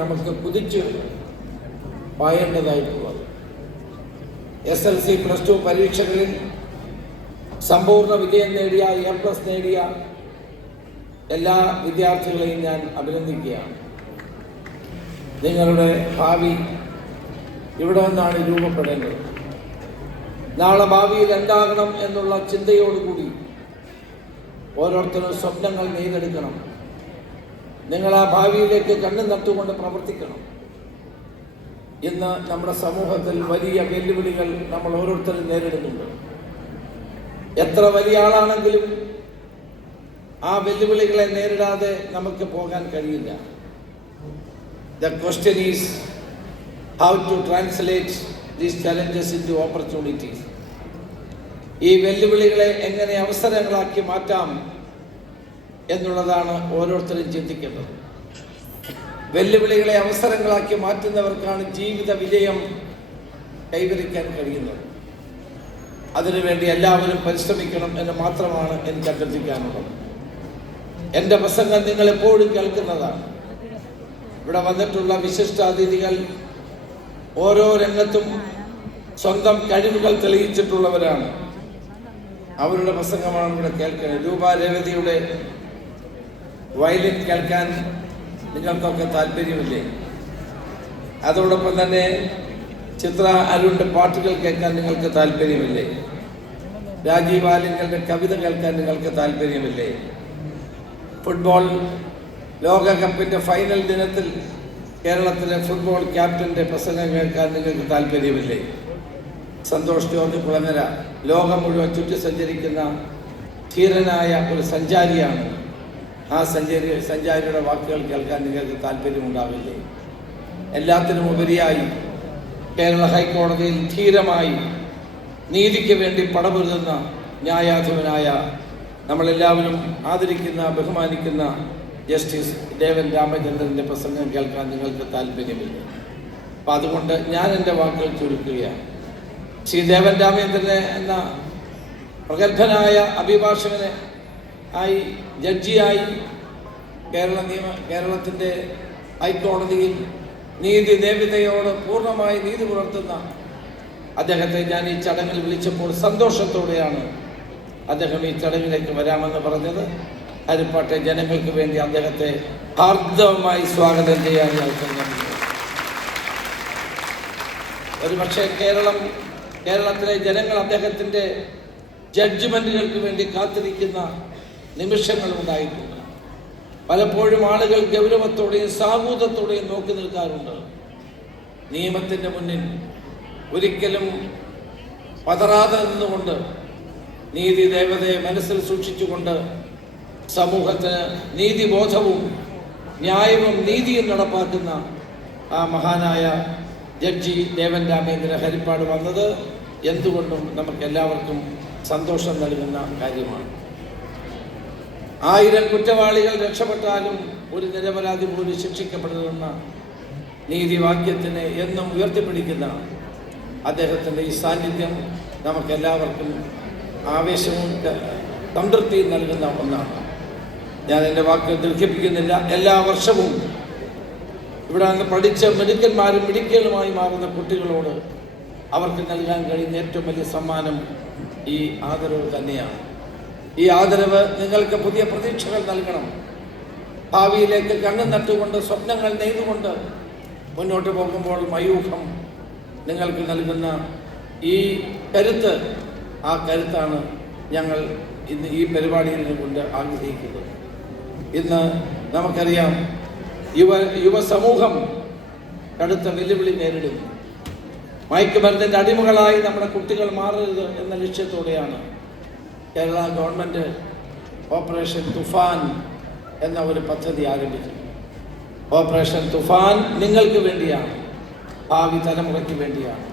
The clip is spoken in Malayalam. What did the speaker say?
നമുക്ക് കുതിച്ചു പായേണ്ടതായിട്ടുള്ളത്. SLC +2 പരീക്ഷകളിൽ സമ്പൂർണ്ണ വിജയം നേടിയ A+ നേടിയ എല്ലാ വിദ്യാർത്ഥികളെയും ഞാൻ അഭിനന്ദിക്കുകയാണ്. നിങ്ങളുടെ ഭാവി ഇവിടെ നിന്നാണ് രൂപപ്പെടേണ്ടത്. നാളെ ഭാവിയിൽ എന്താകണം എന്നുള്ള ചിന്തയോടുകൂടി ഓരോരുത്തരും സ്വപ്നങ്ങൾ നെയ്തെടുക്കണം. നിങ്ങൾ ആ ഭാവിയിലേക്ക് കണ്ണു നട്ടുകൊണ്ട് പ്രവർത്തിക്കണം. ഇന്ന് നമ്മുടെ സമൂഹത്തിൽ വലിയ വെല്ലുവിളികൾ നമ്മൾ ഓരോരുത്തരും നേരിടുന്നുണ്ട്. എത്ര വലിയ ആളാണെങ്കിലും ആ വെല്ലുവിളികളെ നേരിടാതെ നമുക്ക് പോകാൻ കഴിയില്ല. The question is how to translate these challenges into opportunities. ഈ വെല്ലുവിളികളെ എങ്ങനെ അവസരങ്ങളാക്കി മാറ്റാം എന്നുള്ളതാണ് ഓരോരുത്തരും ചിന്തിക്കേണ്ടത്. വെല്ലുവിളികളെ അവസരങ്ങളാക്കി മാറ്റുന്നവർക്കാണ് ജീവിത വിജയം കൈവരിക്കാൻ കഴിയുന്നത്. അതിനുവേണ്ടി എല്ലാവരും പരിശ്രമിക്കണം എന്ന് മാത്രമാണ് എനിക്ക് അഭ്യർത്ഥിക്കാനുള്ളത്. എൻ്റെ പ്രസംഗം നിങ്ങൾ എപ്പോഴും കേൾക്കുന്നതാണ്. ഇവിടെ വന്നിട്ടുള്ള വിശിഷ്ടാതിഥികൾ ഓരോ രംഗത്തും സ്വന്തം കഴിവുകൾ തെളിയിച്ചിട്ടുള്ളവരാണ്. അവരുടെ പ്രസംഗമാണ് ഇവിടെ കേൾക്കുന്നത്. രൂപ രേവതിയുടെ വയലിൻ കേൾക്കാൻ നിങ്ങൾക്കൊക്കെ താല്പര്യമില്ലേ? അതോടൊപ്പം തന്നെ ചിത്ര അരുണിന്റെ പാട്ടുകൾ കേൾക്കാൻ നിങ്ങൾക്ക് താല്പര്യമില്ലേ? രാജീവ് ആലിംഗലിന്റെ കവിത കേൾക്കാൻ നിങ്ങൾക്ക് താല്പര്യമില്ലേ? ഫുട്ബോൾ ലോകകപ്പിന്റെ ഫൈനൽ ദിനത്തിൽ കേരളത്തിലെ ഫുട്ബോൾ ക്യാപ്റ്റന്റെ പ്രസംഗം കേൾക്കാൻ നിങ്ങൾക്ക് താല്പര്യമില്ലേ? സന്തോഷ് ജോർജ് കുളങ്ങര ലോകം മുഴുവൻ ചുറ്റി സഞ്ചരിക്കുന്ന ധീരനായ ഒരു സഞ്ചാരിയാണ്. ആ സഞ്ചാരിയുടെ വാക്കുകൾ കേൾക്കാൻ നിങ്ങൾക്ക് താല്പര്യമുണ്ടാവില്ലേ? എല്ലാത്തിനും ഉപരിയായി കേരള ഹൈക്കോടതിയിൽ ധീരമായി നീതിക്ക് വേണ്ടി പടപൊരുതുന്ന ന്യായാധിപനായ നമ്മളെല്ലാവരും ആദരിക്കുന്ന ബഹുമാനിക്കുന്ന ജസ്റ്റിസ് ദേവൻ രാമചന്ദ്രൻ്റെ പ്രസംഗം കേൾക്കാൻ നിങ്ങൾക്ക് താല്പര്യമില്ല. അപ്പം അതുകൊണ്ട് ഞാൻ എൻ്റെ വാക്കുകൾ ചുരുക്കുകയാണ്. ശ്രീ ദേവൻ രാമചന്ദ്രനെ എന്ന പ്രഗത്ഭനായ അഭിഭാഷകനെ ആയി ജഡ്ജിയായി കേരളത്തിൻ്റെ ഹൈക്കോടതിയിൽ നീതി ദേവതയോട് പൂർണ്ണമായി നീതി പുലർത്തുന്ന അദ്ദേഹത്തെ ഞാൻ ഈ ചടങ്ങിൽ വിളിച്ചപ്പോൾ സന്തോഷത്തോടെയാണ് അദ്ദേഹം ഈ ചടങ്ങിലേക്ക് വരാമെന്ന് പറഞ്ഞത്. ഹരിപ്പാട്ടെ ജനങ്ങൾക്ക് വേണ്ടി അദ്ദേഹത്തെ ഹാർദവമായി സ്വാഗതം ചെയ്യാൻ ഒരുപക്ഷെ കേരളത്തിലെ ജനങ്ങൾ അദ്ദേഹത്തിൻ്റെ ജഡ്ജ്മെന്റുകൾക്ക് വേണ്ടി കാത്തിരിക്കുന്ന നിമിഷങ്ങൾ ഉണ്ടായിട്ടുണ്ട്. പലപ്പോഴും ആളുകൾ ഗൗരവത്തോടെയും സാഹൂതത്തോടെയും നോക്കി നിൽക്കാറുണ്ട്. നിയമത്തിൻ്റെ മുന്നിൽ ഒരിക്കലും പതറാതെ നിന്നുകൊണ്ട് നീതി ദേവതയെ മനസ്സിൽ സൂക്ഷിച്ചുകൊണ്ട് സമൂഹത്തിന് നീതിബോധവും ന്യായവും നീതിയും നടപ്പാക്കുന്ന ആ മഹാനായ ജഡ്ജി ദേവൻ രാമേന്ദ്ര ഹരിപ്പാട് വന്നത് എന്തുകൊണ്ടും നമുക്കെല്ലാവർക്കും സന്തോഷം നൽകുന്ന കാര്യമാണ്. 1000 കുറ്റവാളികൾ രക്ഷപ്പെട്ടാലും ഒരു നിരപരാധി പോലും ശിക്ഷിക്കപ്പെടുന്ന നീതിവാക്യത്തിനെ എന്നും ഉയർത്തിപ്പിടിക്കുന്ന അദ്ദേഹത്തിൻ്റെ ഈ സാന്നിധ്യം നമുക്കെല്ലാവർക്കും ആവേശവും സംതൃപ്തിയും നൽകുന്ന ഒന്നാണ്. ഞാൻ എൻ്റെ വാക്കുകൾ ദീർഘിപ്പിക്കുന്നില്ല. എല്ലാ വർഷവും ഇവിടെ നിന്ന് പഠിച്ച മെഡിക്കന്മാരും മെഡിക്കലുമായി മാറുന്ന കുട്ടികളോട് അവർക്ക് നൽകാൻ കഴിയുന്ന ഏറ്റവും വലിയ സമ്മാനം ഈ ആദരവ് തന്നെയാണ്. ഈ ആദരവ് നിങ്ങൾക്ക് പുതിയ പ്രതീക്ഷകൾ നൽകണം. ഭാവിയിലേക്ക് കണ്ണു നട്ടുകൊണ്ട് സ്വപ്നങ്ങൾ നെയ്തുകൊണ്ട് മുന്നോട്ട് പോകുമ്പോൾ മയൂഖം നിങ്ങൾക്ക് നൽകുന്ന ഈ കരുത്ത്, ആ കരുത്താണ് ഞങ്ങൾ ഇന്ന് ഈ പരിപാടിയിൽ കൊണ്ട് ആഗ്രഹിക്കുന്നത്. ഇന്ന് നമുക്കറിയാം യുവസമൂഹം കടുത്ത വെല്ലുവിളി നേരിടുന്നു. മയക്കുമരുന്നിൻ്റെ അടിമകളായി നമ്മുടെ കുട്ടികൾ മാറരുത് എന്ന ലക്ഷ്യത്തോടെയാണ് കേരള ഗവൺമെൻറ് ഓപ്പറേഷൻ തുഫാൻ എന്ന ഒരു പദ്ധതി ആരംഭിച്ചു. ഓപ്പറേഷൻ തുഫാൻ നിങ്ങൾക്ക് വേണ്ടിയാണ്, ഭാവി തലമുറയ്ക്ക് വേണ്ടിയാണ്.